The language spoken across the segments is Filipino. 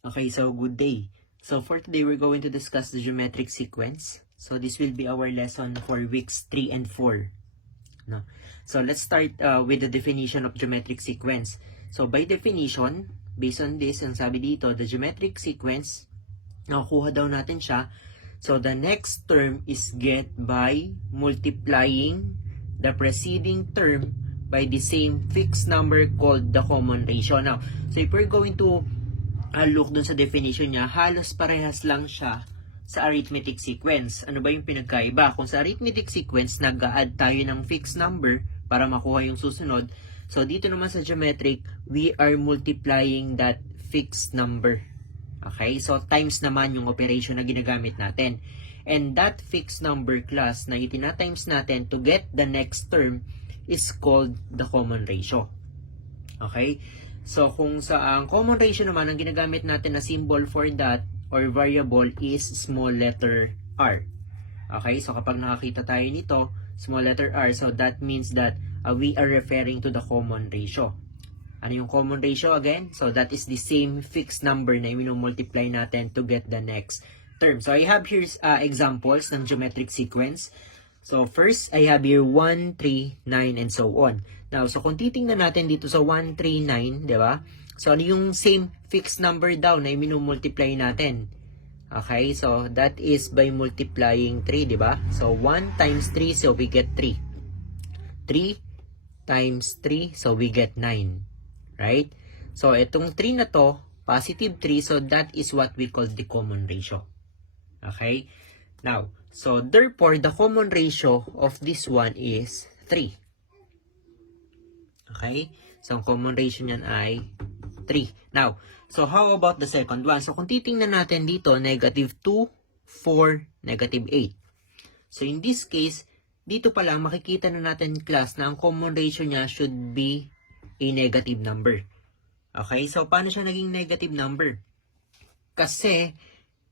Okay, so good day. So for today, we're going to discuss the geometric sequence. So this will be our lesson for weeks 3 and 4. No? So let's start with the definition of geometric sequence. So by definition, based on this, ang sabi dito, the geometric sequence, nakukuha daw natin siya. So the next term is get by multiplying the preceding term by the same fixed number called the common ratio. Now, so if we're going to look dun sa definition niya, halos parehas lang siya sa arithmetic sequence. Ano ba yung pinagkaiba? Kung sa arithmetic sequence, nag-add tayo ng fixed number para makuha yung susunod. So, dito naman sa geometric, we are multiplying that fixed number. Okay? So, times naman yung operation na ginagamit natin. And that fixed number class na itinatimes natin to get the next term is called the common ratio. Okay? So, kung sa ang common ratio naman, ang ginagamit natin na symbol for that or variable is small letter r. Okay? So, kapag nakakita tayo nito, small letter r, so that means that we are referring to the common ratio. Ano yung common ratio again? So, that is the same fixed number na i-multiply natin to get the next term. So, I have here examples ng geometric sequence. So, first, I have here 1, 3, 9, and so on. Now, so kung titingnan natin dito sa 1, 3, 9, di ba? So, ano yung same fixed number daw na i-multiply natin? Okay, so that is by multiplying 3, di ba? So, 1 times 3, so we get 3. 3 times 3, so we get 9. Right? So, itong 3 na to, positive 3, so that is what we call the common ratio. Okay? Now, so therefore, the common ratio of this one is 3. Okay? So, ang common ratio niyan ay 3. Now, so how about the second one? So, kung titingnan natin dito, negative 2, 4, negative 8. So, in this case, dito pa lang makikita na natin class na ang common ratio niya should be a negative number. Okay? So, paano siya naging negative number? Kasi,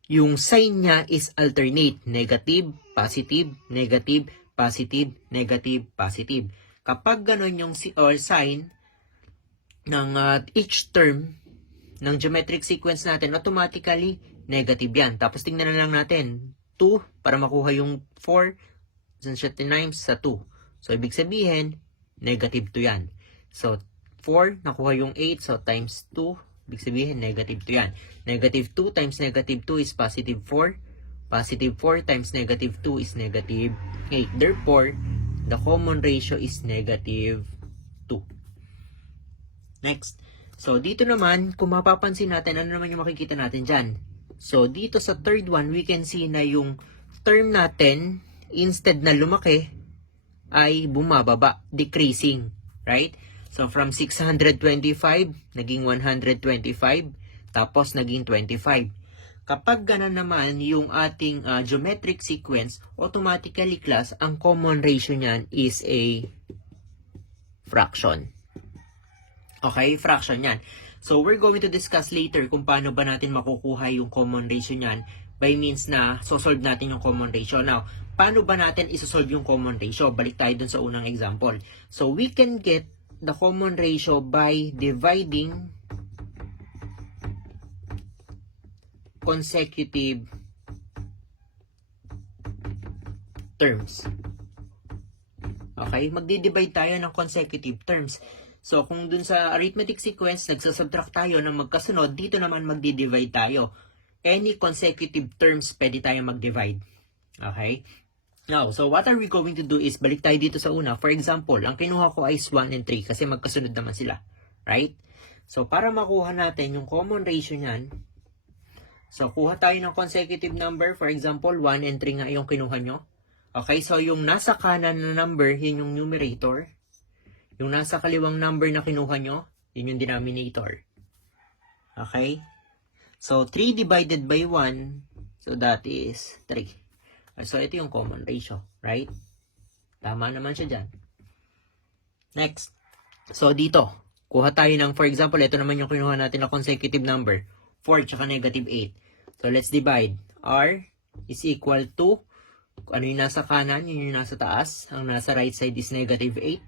yung sign niya is alternate. Negative, positive, negative, positive, negative, positive. Kapag ganun yung sign ng each term ng geometric sequence natin, automatically negative yan. Tapos tingnan na lang natin, 2 para makuha yung 4, siya times sa 2. So, ibig sabihin, negative 2 yan. So, 4, nakuha yung 8, so times 2, ibig sabihin, negative 2 yan. Negative 2 times negative 2 is positive 4. Positive 4 times negative 2 is negative 8. Therefore, the common ratio is negative 2. Next. So, dito naman, kung mapapansin natin, ano naman yung makikita natin dyan? So, dito sa third one, we can see na yung term natin, instead na lumaki, ay bumababa, decreasing. Right? So, from 625, naging 125, tapos naging 25. Kapag gana naman yung ating geometric sequence, automatically class, ang common ratio niyan is a fraction. Okay, fraction yan. So, we're going to discuss later kung paano ba natin makukuha yung common ratio niyan by means na sosolve natin yung common ratio. Now, paano ba natin isosolve yung common ratio? Balik tayo dun sa unang example. So, we can get the common ratio by dividing consecutive terms. Okay? Magdi-divide tayo ng consecutive terms. So, kung dun sa arithmetic sequence, nagsasubtract tayo ng magkasunod, dito naman magdi-divide tayo. Any consecutive terms, pwede tayo mag-divide. Okay? Now, so what are we going to do is, balik tayo dito sa una. For example, ang kinuha ko ay 1 and 3 kasi magkasunod naman sila. Right? So, para makuha natin yung common ratio niyan, so, kuha tayo ng consecutive number. For example, 1 and 3 nga yung kinuha nyo. Okay, so yung nasa kanan na number, yun yung numerator. Yung nasa kaliwang number na kinuha nyo, yun yung denominator. Okay? So, 3 divided by 1, so that is 3. So, ito yung common ratio, right? Tama naman siya dyan. Next. So, dito, kuha tayo ng, for example, ito naman yung kinuha natin na consecutive number. 4 tsaka negative 8. So, let's divide. R is equal to, ano yung nasa kanan, yun yung nasa taas. Ang nasa right side is negative 8.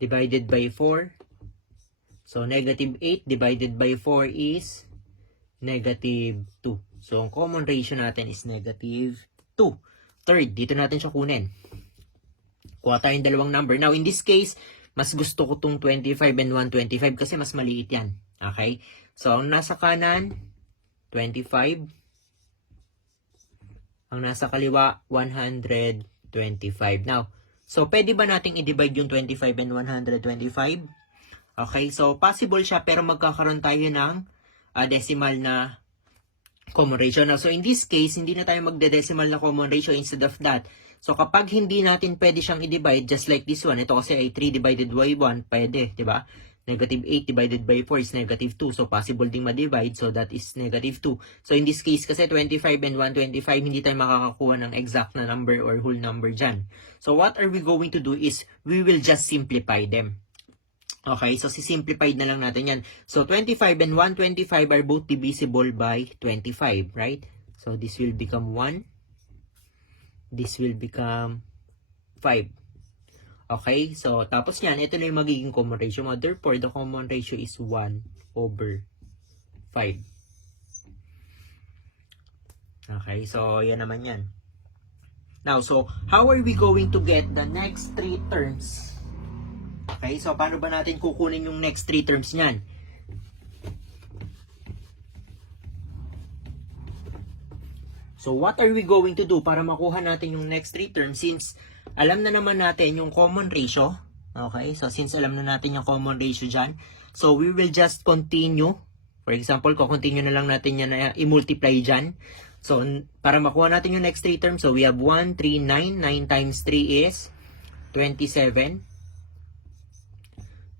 Divided by 4. So, negative 8 divided by 4 is negative 2. So, ang common ratio natin is negative 2. Third, dito natin siya kunin. Kuha tayong dalawang number. Now, in this case, mas gusto ko tong 25 and 125 kasi mas maliit yan. Okay? So, ang nasa kanan, 25. Ang nasa kaliwa, 125. Now, so, pwede ba nating i-divide yung 25 and 125? Okay? So, possible siya pero magkakaroon tayo ng decimal na common ratio. Now, so in this case, hindi na tayo magde-decimal na common ratio instead of that. So, kapag hindi natin pwede siyang i-divide, just like this one, ito kasi ay 3 divided by 1, pwede, di ba? Negative 8 divided by 4 is negative 2. So, possible ding ma-divide. So, that is negative 2. So, in this case, kasi 25 and 125, hindi tayo makakakuha ng exact na number or whole number dyan. So, what are we going to do is, we will just simplify them. Okay, so si-simplified na lang natin yan. So, 25 and 125 are both divisible by 25, right? So, this will become 1. This will become 5. Okay, so tapos yan, ito na yung magiging common ratio mo. Therefore, the common ratio is 1 over 5. Okay, so yan naman yan. Now, so how are we going to get the next 3 terms? Okay, so paano ba natin kukunin yung next 3 terms niyan? So, what are we going to do para makuha natin yung next 3 terms since alam na naman natin yung common ratio? Okay, so since alam na natin yung common ratio dyan, so we will just continue. For example, continue na lang natin yan na i-multiply dyan. So, para makuha natin yung next 3 terms, so we have 1, 3, 9. 9 times 3 is 27.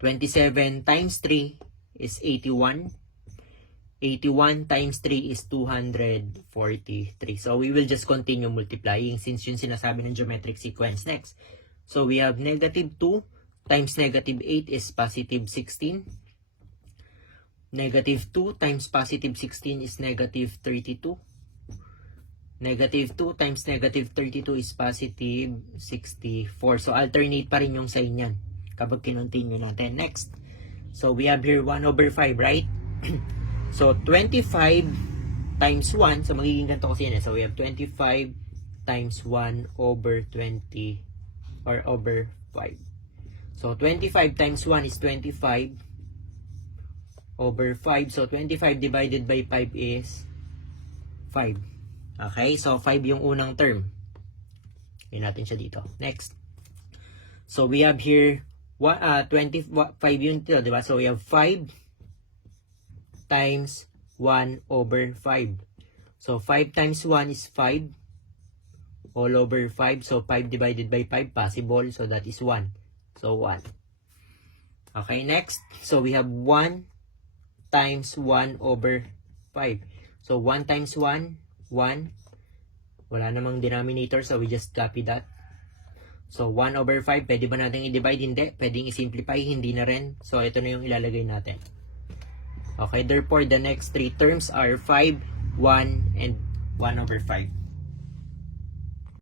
27 times 3 is 81. 81 times 3 is 243. So, we will just continue multiplying since yun sinasabi ng geometric sequence. Next, so we have negative 2 times negative 8 is positive 16. Negative 2 times positive 16 is negative 32. Negative 2 times negative 32 is positive 64. So, alternate pa rin yung sign yan kapag kinontinue natin. Next, so we have here 1 over 5, right? So, 25 times 1. So, magiging ganito kasi yan. So, we have 25 times 1 over 20 or over 5. So, 25 times 1 is 25 over 5. So, 25 divided by 5 is 5. Okay? So, 5 yung unang term. Yan natin siya dito. Next. So, we have here 25 yun dito, diba? So, we have 5 times 1 over 5. So, 5 times 1 is 5 all over 5. So, 5 divided by 5 possible. So, that is 1. So, 1. Okay, next. So, we have 1 times 1 over 5. So, 1 times 1, 1. Wala namang denominator. So, we just copy that. So, 1 over 5. Pwede ba natin i-divide? Hindi. Pwedeng i-simplify? Hindi na rin. So, ito na yung ilalagay natin. Okay, therefore, the next 3 terms are 5, 1, and 1 over 5.